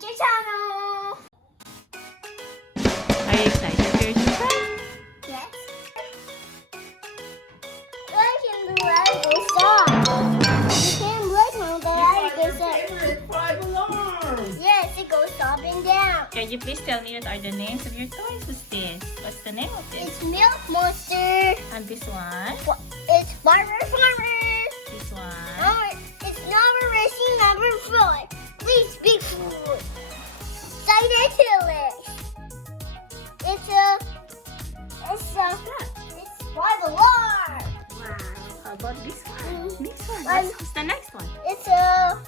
Picture channel. Are you excited for your new car? Yes. I can do radical stop. You can break my radical stop. Favorite 5 alarms. Yes, it goes up and down. Can you please tell me what are the names of your toys? What's this? What's the name of this? It's Milk Monster. And this one? It's Farmer. This one? Oh, it's number racing number 4. Please be food. Excited to it. It's 5 alarm. Wow. How about this one? This one. Um, What's the next one? It's a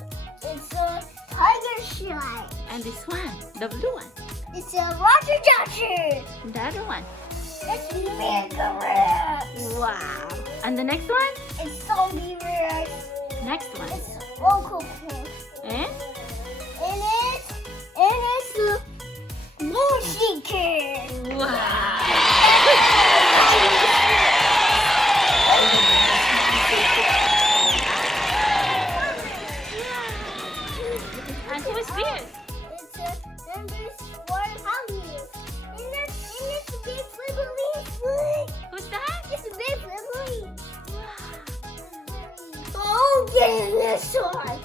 tiger shine. And this one? The blue one? It's a Roger Dodger. The other one? It's Mega Rex. Wow. And the next one? It's Zombie Rex. Next one? It's Local. And? And it's the Moon Shaker. Wow. And who is this? It's a number 4 hungry. And it's a big flippery. Who's that? It's a big flippery. Oh, next one.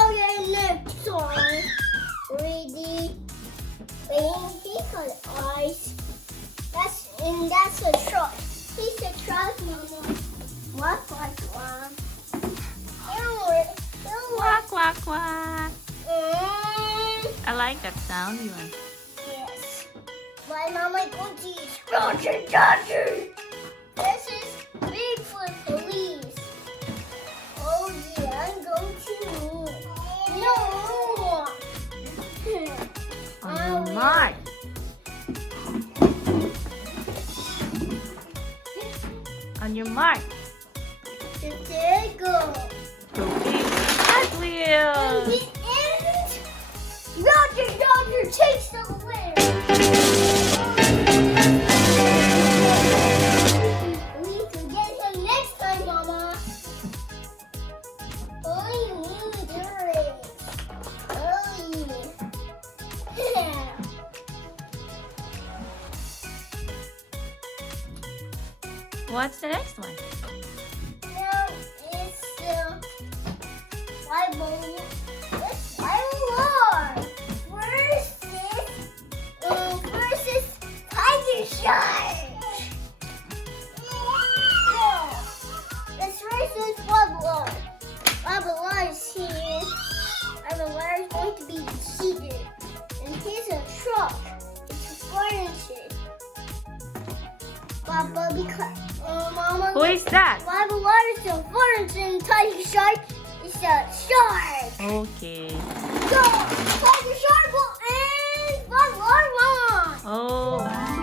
Okay, next one. Ready? He got eyes. That's a truck. He's a truck, Mama. What like one? Quack, quack, quack. Mm, I like that sound, Yuan. yes. My mama going to use Roger Dodger. This is Bigfoot Police. Oh yeah, I'm going to. No. On your mark. On your mark. There you go. Okay. Hot And Wheels. the end. Roger Dodger takes the win. We can get him next time, Mama. Oh, you do it. Oh, yeah. What's the next one? Now it's Bible. It's Bible. Versus Tiger Shark. Let's race this Bible. Bible is here. Bible is going to be defeated. And here's a truck. It's a furniture. Papa, because Mama. Who is that? Bible is a furniture and Tiger Shark is a shark. Okay. Go! Tiger Shark will end Bible won. Oh.